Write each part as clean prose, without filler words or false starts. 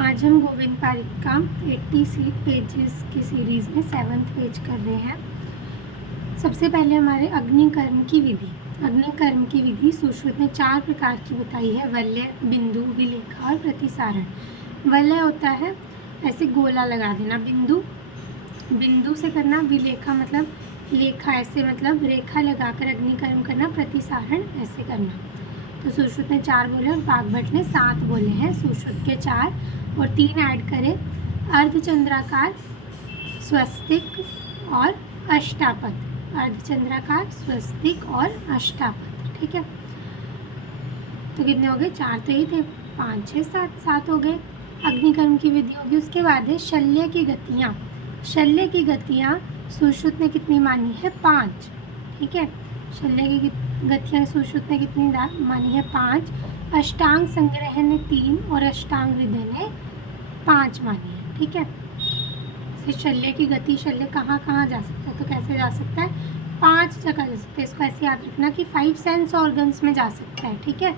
आज हम गोविंद पारिक का 80 पेजेस की सीरीज़ में 7th पेज कर रहे हैं। सबसे पहले हमारे अग्निकर्म की विधि। अग्निकर्म की विधि सुश्रुत ने 4 प्रकार की बताई है: वलय, बिंदु, विलेखा और प्रतिसारण। वलय होता है ऐसे गोला लगा देना, बिंदु से करना, विलेखा मतलब लेखा ऐसे मतलब रेखा लगाकर अग्निकर्म करना, प्रतिसारण ऐसे करना। तो सुश्रुत ने 4 बोले और वाग्भट ने 7 बोले हैं। सुश्रुत के 4 और 3 ऐड करें: अर्धचंद्राकार, स्वस्तिक और अष्टापद। अर्धचंद्राकार, स्वस्तिक और अष्टापद। ठीक है, तो कितने हो गए? 4 तो ही थे, 5 6 7 हो गए। अग्निकर्म की विधि होगी। उसके बाद है शल्य की गतियाँ। शल्य की गतियाँ सुश्रुत ने कितनी मानी है? 5। ठीक है, शल्य की गतियाँ सुश्रुत ने कितनी मानी है? 5। अष्टांग संग्रह ने 3 और अष्टांग हृदय ने 5 मानी है। ठीक है, शल्य की गति, शल्य कहाँ कहाँ जा सकता है? तो कैसे जा सकता है? 5 जगह जा सकता है। इसको ऐसे याद रखना कि 5 सेंस ऑर्गन्स में जा सकता है। ठीक है,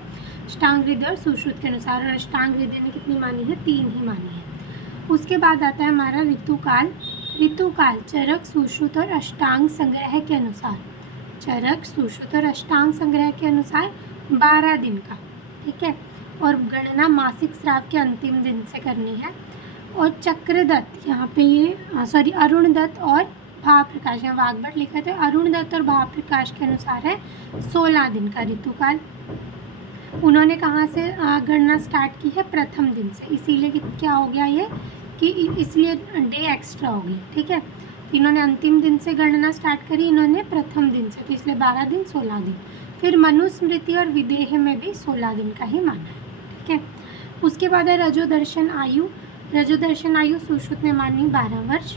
अष्टांग हृदय और सुश्रुत के अनुसार। और अष्टांग हृदय ने कितनी मानी है? 3 ही मानी है। उसके बाद आता है हमारा ऋतुकाल। ऋतुकाल चरक, सुश्रुत और अष्टांग संग्रह के अनुसार। चरक, सुश्रुत और अष्टांग संग्रह के अनुसार 12 दिन का। ठीक है, और गणना मासिक स्राव के अंतिम दिन से करनी है। और चक्रदत्त, यहाँ पे ये अरुण दत्त और भाव प्रकाश, यहाँ वाग्भट लिखा है तो अरुण दत्त और भाव प्रकाश के अनुसार है 16 दिन का ऋतुकाल। उन्होंने कहाँ से गणना स्टार्ट की है? प्रथम दिन से। इसीलिए क्या हो गया ये कि इसलिए डे एक्स्ट्रा हो गई। ठीक है, इन्होंने अंतिम दिन से गणना स्टार्ट करी, इन्होंने प्रथम दिन से, तो इसलिए 12 दिन 16 दिन। फिर मनुस्मृति और विदेह में भी 16 दिन का ही माना है। ठीक है, उसके बाद है रजोदर्शन आयु। रजोदर्शन आयु सुश्रुत ने मानी 12 वर्ष।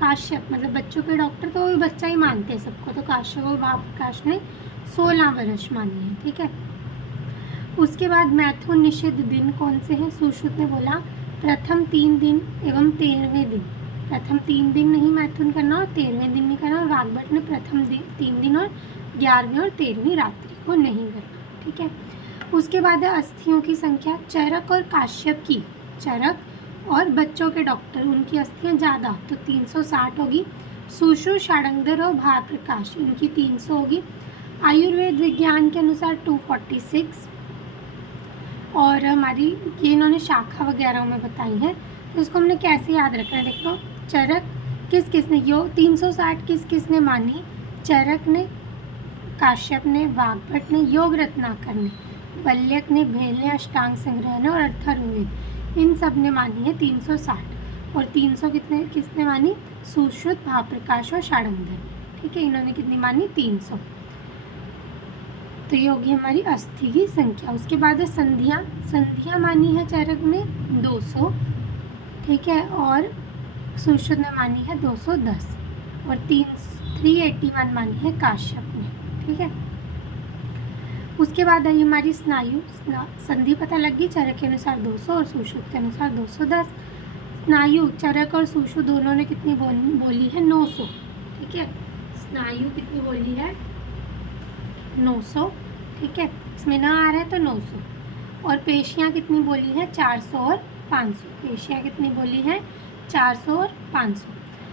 काश्यप मतलब बच्चों के डॉक्टर तो वो बच्चा ही मानते हैं सबको, तो काश्यप और भावप्रकाश ने 16 वर्ष मानी है। ठीक है, उसके बाद मैथुन निषिद्ध दिन कौन से हैं? सुश्रुत ने बोला प्रथम 3 दिन एवं 13वें दिन। प्रथम 3 दिन नहीं मैथुन करना और 13वें दिन नहीं करना। और वाग्भट ने प्रथम 3 दिन और 11वीं और 13वीं रात्रि को नहीं करना। ठीक है, उसके बाद है अस्थियों की संख्या। चरक और काश्यप की, चरक और बच्चों के डॉक्टर उनकी अस्थियाँ ज़्यादा, तो 360 होगी। सुश्रुत, षाडंगर और भावप्रकाश इनकी 300 होगी। आयुर्वेद विज्ञान के अनुसार 246। और हमारी ये इन्होंने शाखा वगैरह में बताई है, तो इसको हमने कैसे याद रखना है? देखो, चरक किस किसने 360 किस किसने मानी? चरक ने, काश्यप ने, वाग्भट ने, योग रत्नाकर ने, वल्यक ने, भेल ने, अष्टांग संग्रह ने और अथर्ववेद, इन सब ने मानी है 360। और 300 किसने मानी? सुश्रुत, भावप्रकाश और षाडंगर। ठीक है, इन्होंने कितनी मानी? 300। तो ये होगी हमारी अस्थि की संख्या। उसके बाद है संधियाँ। संधियाँ मानी है चरक ने 200। ठीक है, और सुश्रुत ने मानी है 210 और 381 मानी है काश्यप ने। ठीक है, उसके बाद आई हमारी स्नायु। संधि पता लग गई, चरक के अनुसार 200 और सुश्रुत के अनुसार 210। स्नायु चरक और सुश्रुत दोनों ने कितनी बोली है? 900। ठीक है, स्नायु कितनी बोली है? 900। ठीक है, इसमें ना आ रहा है तो 900। और पेशियाँ कितनी बोली है? 400 और 500। पेशियाँ कितनी बोली है? 400 और 500।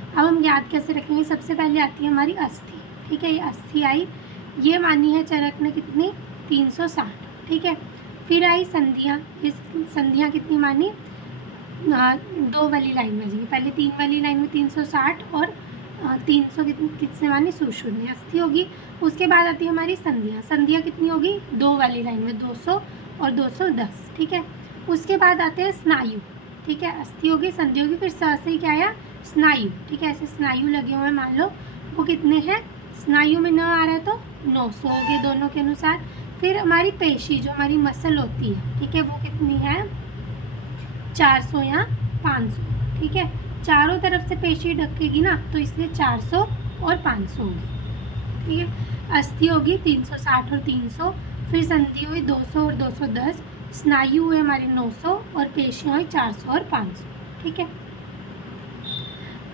अब हम याद कैसे रखेंगे? सबसे पहले आती है हमारी अस्थि। ठीक है, ये अस्थि आई, ये मानी है चरक ने कितनी? 360। ठीक है, फिर आई संधियाँ। ये संधियाँ कितनी मानी? 2 वाली लाइन में जी, पहले 3 वाली लाइन में 360 और 300 किसने मानी? सुश्रुत ने। अस्थि होगी। उसके बाद आती है हमारी संधियाँ। संधियाँ कितनी होगी? 2 वाली लाइन में 200 और 210। ठीक है, उसके बाद आते हैं स्नायु। ठीक है, अस्थि होगी, संधि होगी, फिर स से क्या आया? स्नायु। ठीक है, ऐसे स्नायु लगे हुए मान लो, वो कितने हैं? स्नायु में न आ रहा है तो 900 हो गए दोनों के अनुसार। फिर हमारी पेशी जो हमारी मसल होती है, ठीक है, वो कितनी है? 400 या 500। ठीक है, चारों तरफ से पेशी ढकेगी ना, तो इसलिए 400 और 500 होगी। ठीक है, अस्थि होगी 360 और 300, फिर संधि हुई 200 और 210, स्नायु हुए हमारी 900 और पेशियाँ हुई 400 और 500। ठीक है,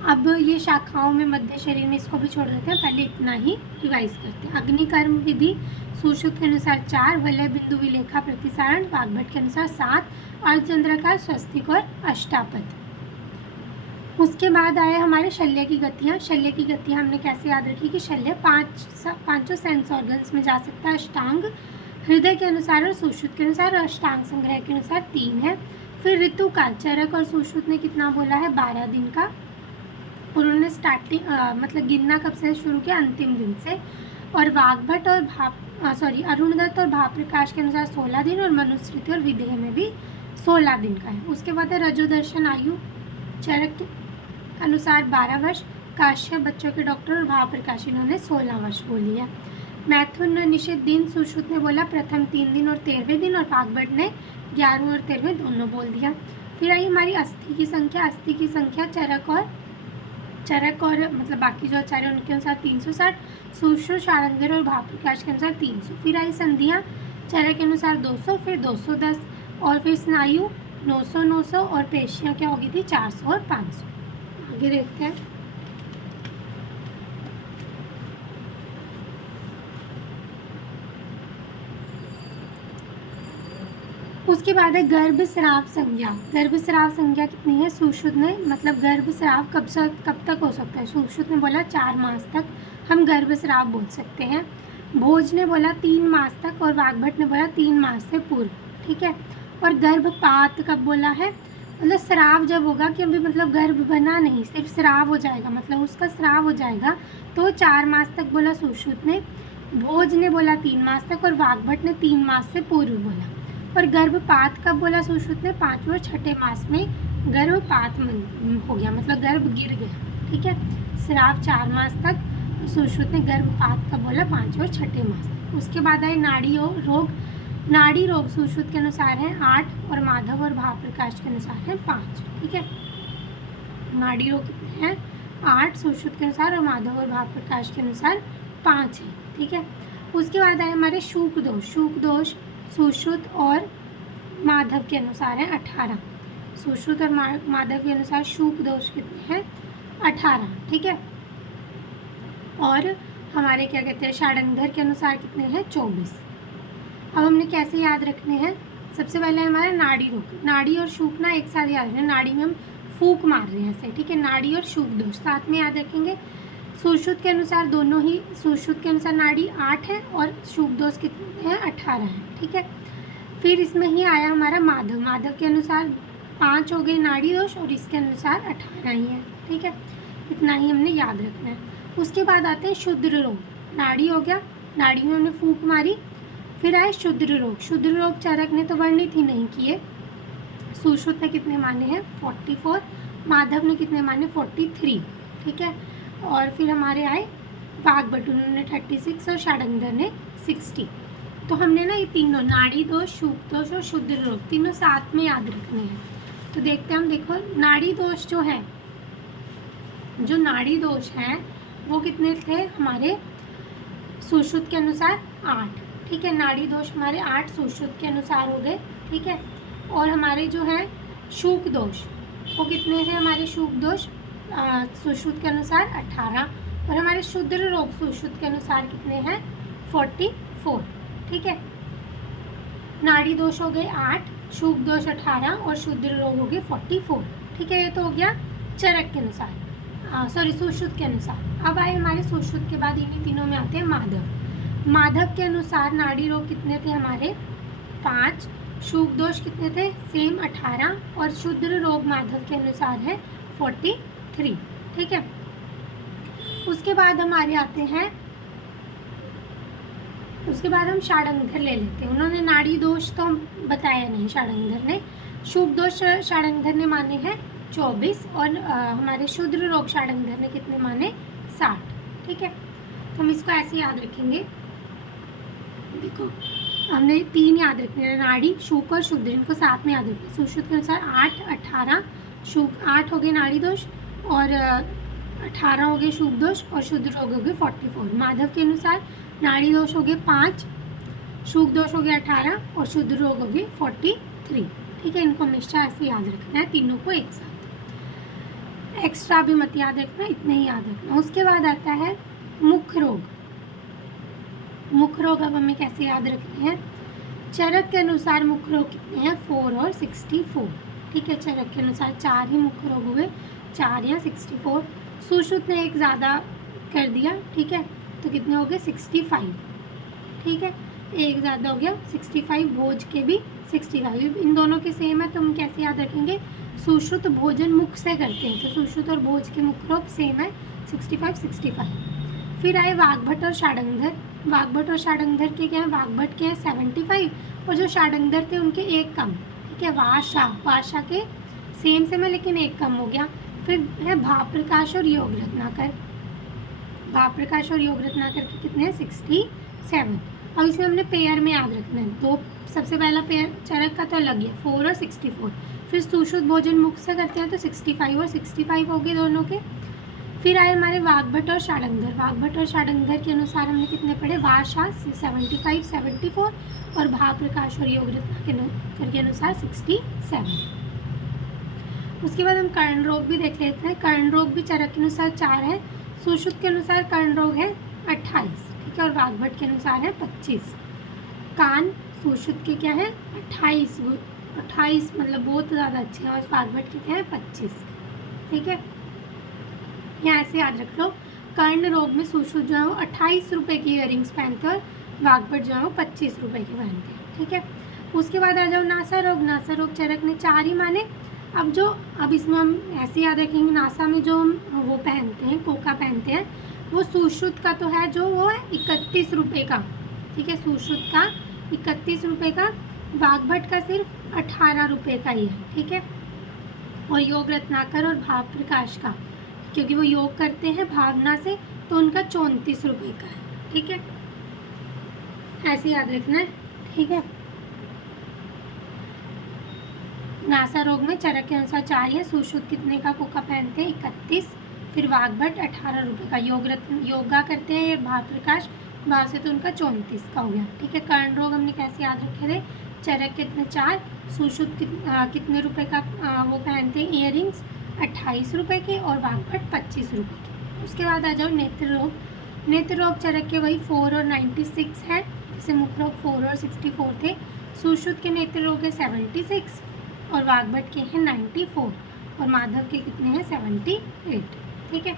अब ये शाखाओं में मध्य शरीर में इसको भी छोड़ देते हैं, पहले इतना ही रिवाइज करते हैं। अग्निकर्म विधि सुश्रुत के अनुसार 4, वलय, बिंदु, विलेखा, प्रतिसारण, वाग्भट के अनुसार 7, अर्धचंद्राकार, स्वस्तिक और अष्टापद। उसके बाद आए हमारे शल्य की गतियाँ। शल्य की गतियाँ हमने कैसे याद रखी कि शल्य पांचों सेंस ऑर्गन्स में जा सकता है। अष्टांग हृदय के अनुसार और सुश्रुत के अनुसार, और अष्टांग संग्रह के अनुसार 3 है। फिर ऋतुकाल चरक और सुश्रुत ने कितना बोला है, 12 दिन का। उन्होंने स्टार्टिंग मतलब गिनना कब से शुरू किया, अंतिम दिन से। और वाग्भट और अरुणदत्त और भाप्रकाश के अनुसार 16 दिन, और मनुस्मृति और विदेह में भी 16 दिन का है। उसके बाद है रजोदर्शन आयु, चरक के अनुसार 12 वर्ष, काश्यप बच्चों के डॉक्टर और भाप्रकाश इन्होंने 16 वर्ष बोली है। मैथुन निषेध दिन सुश्रुत ने बोला प्रथम 3 दिन और 13वें दिन, और वाग्भट ने 11वें और 13वें दोनों बोल दिया। फिर आई हमारी अस्थि की संख्या। अस्थि की संख्या चरक और मतलब बाकी जो आचार्य उनके अनुसार 360, सुश्रुत, शार्ंगधर और भाप्रकाश के अनुसार 300। फिर आई संधियाँ, चरक के अनुसार 200, फिर 210, और फिर स्नायु 900 और पेशियाँ क्या होगी थी 400 और 500। आगे देखते हैं। उसके बाद है गर्भस्राव संज्ञा। गर्भस्राव संज्ञा कितनी है, सुश्रुत ने मतलब गर्भस्राव कब तक हो सकता है, सुश्रुत ने बोला 4 मास तक हम गर्भस्राव बोल सकते हैं। भोज ने बोला 3 मास तक, और वाग्भट ने बोला 3 मास से पूर्व। ठीक है। और गर्भपात कब बोला है, मतलब स्राव जब होगा कि अभी मतलब गर्भ बना नहीं, सिर्फ स्राव हो जाएगा, मतलब उसका स्राव हो जाएगा, तो 4 मास तक बोला सुश्रुत ने। भोज ने बोला 3 मास तक, और वाग्भट ने 3 मास से पूर्व बोला। और गर्भपात कब बोला सुश्रुत ने, 5वें और 6ठे मास में गर्भपात हो गया, मतलब गर्भ गिर गया। ठीक है। स्राव 4 मास तक, सुश्रुत ने गर्भपात कब बोला, 5वें और 6ठे मास तक। उसके बाद आए नाड़ी रोग। नाड़ी रोग सुश्रुत के अनुसार है 8, और माधव और भाप्रकाश के अनुसार है 5। ठीक है। नाड़ी रोग कितने हैं, 8 सुश्रुत के अनुसार, और माधव और भाप्रकाश के अनुसार 5 है। ठीक है। उसके बाद आए हमारे शूक दोष। शूक दोष सुश्रुत और माधव के अनुसार है 18। सुश्रुत और माधव के अनुसार शूक दोष कितने हैं, 18। ठीक है। और हमारे क्या कहते हैं शार्ंगधर के अनुसार कितने हैं, 24। अब हमने कैसे याद रखने हैं, सबसे पहले हमारा नाड़ी रोग। नाड़ी और शूक ना एक साथ याद रखना, नाड़ी में हम फूक मार रहे हैं ऐसे। ठीक है। नाड़ी और शूक दोष साथ में याद रखेंगे। सुश्रुत के अनुसार दोनों ही, सुश्रुत के अनुसार नाड़ी 8 है और शूक दोष कितने हैं, 18 है। ठीक है। फिर इसमें ही आया हमारा माधव। माधव के अनुसार 5 हो गए नाड़ी दोष, और इसके अनुसार 18 ही है। ठीक है। इतना ही हमने याद रखना है। उसके बाद आते हैं शुद्र रोग। नाड़ी हो गया, नाड़ी में हमने फूक मारी। फिर आए शुद्र रोग। शुद्र रोग चरक ने तो वर्णित ही नहीं किए। सुश्रुत ने कितने माने हैं, 44, माधव ने कितने माने, 43। ठीक है। और फिर हमारे आए वाग्भट, उन्होंने 36, और शार्ंगधर ने 60। तो हमने ना ये तीनों नाड़ी दोष, शूक दोष और शुद्र रोग तीनों साथ में याद रखने हैं। तो देखते हैं हम, देखो नाड़ी दोष जो है, जो नाड़ी दोष हैं वो कितने थे हमारे सुश्रुत के अनुसार 8। ठीक है। नाड़ी दोष हमारे 8 सुश्रुत के अनुसार हो गए। ठीक है। और हमारे जो है शूक दोष वो कितने हैं, हमारे शूक दोष सुश्रुत के अनुसार 18, और हमारे शुद्र रोग सुश्रुत के अनुसार कितने हैं, 44। ठीक है। नाड़ी दोष हो गए 8, शूक दोष 18, और शुद्र रोग हो गए 44। ठीक है। ये तो हो गया चरक के अनुसार, सुश्रुत के अनुसार। अब आए हमारे सुश्रुत के बाद इन्हीं तीनों में आते हैं माधव। माधव के अनुसार नाड़ी रोग कितने थे हमारे, 5, शूक दोष कितने थे, सेम 18, और शुद्र रोग माधव के अनुसार है 43। ठीक है। उसके बाद हमारे आते हैं, उसके बाद हम शार्ंगधर ले लेते हैं। उन्होंने नाड़ी दोष तो बताया नहीं शार्ंगधर ने, शूक दोष शार्ंगधर ने माने हैं 24, और हमारे शुद्र रोग शार्ंगधर ने कितने माने, 60। ठीक है। तो हम इसको ऐसे याद रखेंगे, देखो हमने 3 याद रखने हैं, नाड़ी, शूक और शुद्र, इनको साथ में याद रखना है। सुश्रुत के अनुसार 8, 18, शूक 8 हो गए नाड़ी दोष, और 18 हो गए शूक दोष, और शुद्र रोग हो गए 44। माधव के अनुसार नाड़ी दोष हो गए 5, शूक दोष हो गए 18, और शुद्ध रोग हो गए 43। ठीक है। इनको हमेशा ऐसे याद रखना है, तीनों को एक साथ, एक्स्ट्रा भी मत याद रखना, इतने ही याद रखना। उसके बाद आता है मुख रोग। मुख रोग अब हमें कैसे याद रखने हैं, चरक के अनुसार मुख्य रोग कितने हैं? 4 और 64। ठीक है, चरक के अनुसार 4 ही मुख्य रोग हुए, 4 या 64। सुश्रुत ने एक ज़्यादा कर दिया, ठीक है, तो कितने हो गए? 65। ठीक है, एक ज़्यादा हो गया 65, भोज के भी 65। इन दोनों के सेम है तो हम कैसे याद रखेंगे? सुश्रुत भोजन मुख से करते हैं, तो सुश्रुत और भोज के मुख्य रोग सेम है, 65। फिर आए वाग्भट और षाडंगर। वाग्भट और षाडंगर के क्या है? वाग्भट के हैं 75 और जो षाडंगर थे उनके एक कम। ठीक है, वाशा के सेम है लेकिन एक कम हो गया। फिर है भाप्रकाश और योग रत्नाकर। भाप्रकाश और योग रत्नाकर के कितने हैं? 67। अब इसमें हमने पेयर में याद रखना है। दो, सबसे पहला पेयर चरक का तो अलग है, 4 और 64। फिर सुश्रुत भोजन मुख से करते हैं तो 65 और 65 हो गए दोनों के। फिर आए हमारे वाग्भट और षाडंगर। वाग्भट और षाडंगर के अनुसार हमने कितने पढ़े? वाशा 75, 74 और भाप्रकाश और योग रत्नाकर के अनुसार 67। उसके बाद हम कर्ण रोग भी देख लेते हैं। कर्ण रोग भी चरक के अनुसार 4 है, सुश्रुत के अनुसार कर्ण रोग है 28, ठीक है, और वाग्भट के अनुसार है 25। कान सुश्रुत के क्या है? 28 मतलब बहुत ज़्यादा अच्छे हैं, और वाग्भट के क्या है? 25। ठीक है, यहाँ ऐसे याद रख लो। कर्ण रोग में सुश्रुत जो है वो 28 रुपये की इयररिंग्स पहनते हैं और वाग्भट जो है वो 25 रुपये की पहनते हैं। ठीक है, उसके बाद आ जाओ नासा रोग। नासा रोग चरक ने 4 ही माने। अब इसमें हम ऐसे याद रखेंगे, नासा में जो हम वो पहनते हैं, कोका पहनते हैं, वो सुश्रुत का तो है जो वो है 31 रुपये का। ठीक है, सुश्रुत का 31 रुपये का, वाग्भट का सिर्फ 18 रुपये का ही है। ठीक है, और योग रत्नाकर और भाप्रकाश का, क्योंकि वो योग करते हैं भावना से, तो उनका 34 रुपये का है। ठीक है, ऐसे याद रखना है। ठीक है, नासा रोग में चरक के अनुसार 4 है, सुश्रुत कितने का कोका पहनते हैं? 31। फिर वाग्भट 18 रुपये का, योगा करते हैं ये भाप्रकाश, भाव से तो उनका 34 का हो गया। ठीक है, कर्ण रोग हमने कैसे याद रखे थे? चरक कितने 4, सुश्रुत कितने रुपए का वो पहनते हैं इयररिंग्स? 28 रुपये के, और वाग्भट 25 रुपये के। उसके बाद आ जाओ नेत्र रोग। नेत्र रोग चरक के वही 4 और 96 है, जैसे मुख्य रोग 4 और 64 थे। सुश्रुत के नेत्र रोग है 76 और वाग्भट के हैं 94 और माधव के कितने हैं? 78। ठीक है,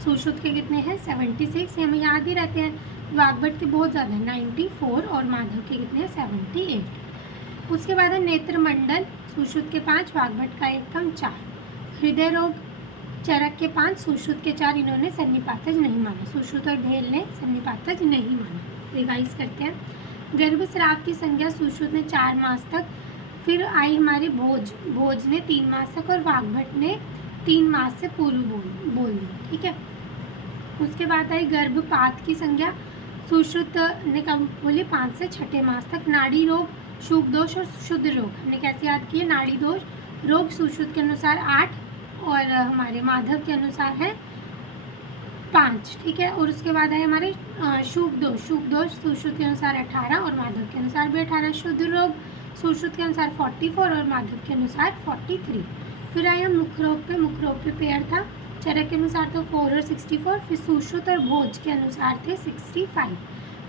सुश्रुत के कितने हैं? 76, हमें याद ही रहते हैं। वाग्भट के बहुत ज़्यादा है, 94 और माधव के कितने हैं? 78। उसके बाद है नेत्र मंडल। सुश्रुत के 5, वाग्भट का 1 कम 4। हृदय रोग चरक के 5, सुश्रुत के 4, इन्होंने सन्निपातज नहीं माना। सुश्रुत और ढेल ने सन्निपातज नहीं माना। रिवाइज करते हैं। गर्भस्राव की संज्ञा सुश्रुत ने 4 मास तक, फिर आई हमारे भोज ने 3 मास तक, और वाग्भट ने 3 मास से पूर्व बोल दी। ठीक है, उसके बाद आई गर्भपात की संज्ञा। सुश्रुत ने कब बोली? 5 से 6 मास तक। नाड़ी रोग, शुभ दोष और शुद्ध रोग हमने कैसे याद किए? नाड़ी दोष रोग सुश्रुत के अनुसार 8 और हमारे माधव के अनुसार है 5। ठीक है, और उसके बाद है हमारे शुभ दोष सुश्रुत के अनुसार 18 और माधव के अनुसार भी 18। शुद्ध रोग सुश्रुत के अनुसार 44 और माधव के अनुसार 43। फिर आए हम मुख्य रोग पे पेयर था। चरक के अनुसार तो 4 और 64, फिर सुश्रुत और भोज के अनुसार थे 65।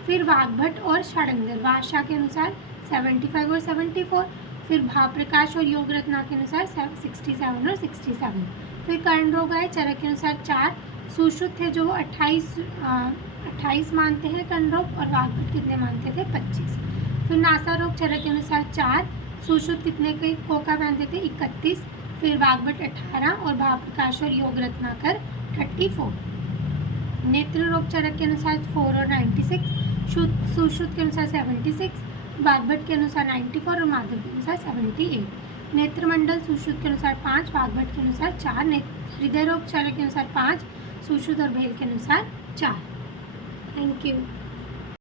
फिर वाग्भट और षाडंगर, वाशा के अनुसार 75 और 74। फिर भाप्रकाश और योग रत्ना के अनुसार 67 और 67। फिर कर्ण रोग आए चरक के अनुसार 4, सुश्रुत थे जो 28 मानते हैं कर्ण रोग, और वाग्भट कितने मानते थे? 25। फिर नासा रोग चरक के अनुसार 4, सुश्रुत कितने के कोका पहनते थे? 31। फिर वाग्भट 18 और भाप्रकाश और योग रत्नाकर 34। नेत्र रोग चरक के अनुसार 4 और 96, सुश्रुत के अनुसार 76, वाग्भट के अनुसार 94 और माधव के अनुसार 78। नेत्रमंडल सुश्रुत के अनुसार 5, वाग्भट के अनुसार 4। हृदय रोग चरक के अनुसार 5, सुश्रुत और भेल के अनुसार 4। Thank you.